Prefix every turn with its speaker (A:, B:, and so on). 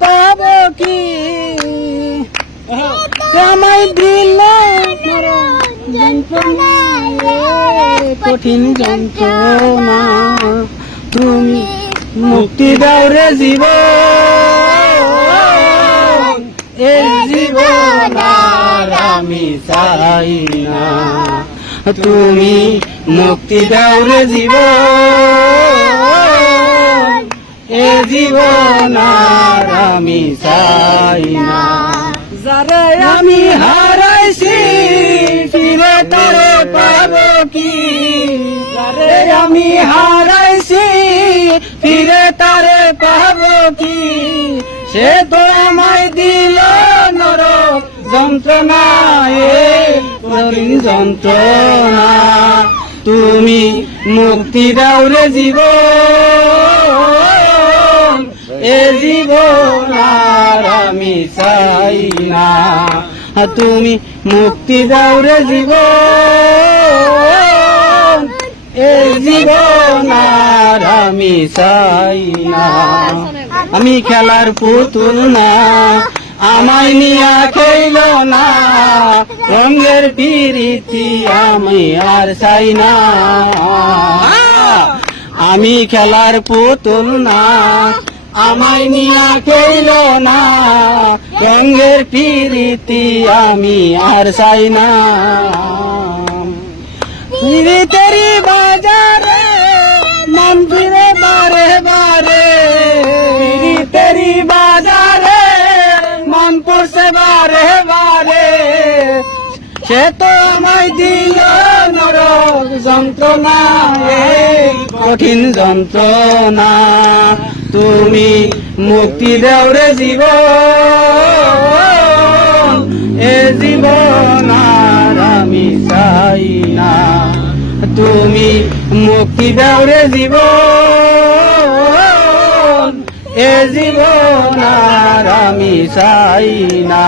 A: পাব কি? আমায় দিল কঠিন যন্ত্রণা। তুমি মুক্তি দাও রে জীব এই জীবন আমি চাই না। তুমি মুক্তি দাও রে জীব এ জীবন আমি চাই না। যারে আমি হারাইছি, ফিরে তারে পাবো কি? আমি হারাইছি, ফিরে তারে পাবো কি? সে তো আমায় দিল নরক যন্ত্রণা এ কঠিন যন্ত্রণা। তুমি মুক্তি দাও রে জীবন। এ জীবন আর আমি চাই না। তুমি মুক্তি দাও রে জীবন। এ জীবন আর আমি চাই না। আমি খেলার পুতুল না, আমায় নিয়া খেল না। রঙের পিরিতি আমি আর চাই না। আমি খেলার পুতুল না আমায় নিয়া খেইল না রঙের পিরিতি আমি আর চাই না। তেরি বাজারে মন ফিরে বারে বারে তেরি বাজারে মন পড়ছে বারে বারে, সে তো আমায় দিল যন্ত্রণা কঠিন যন্ত্রণা। তুমি মুক্তি দেও রে জীবন, এ জীবন আমি চাই না। তুমি মুক্তি দাও রে জীবন, এ জীবন আমি চাই না।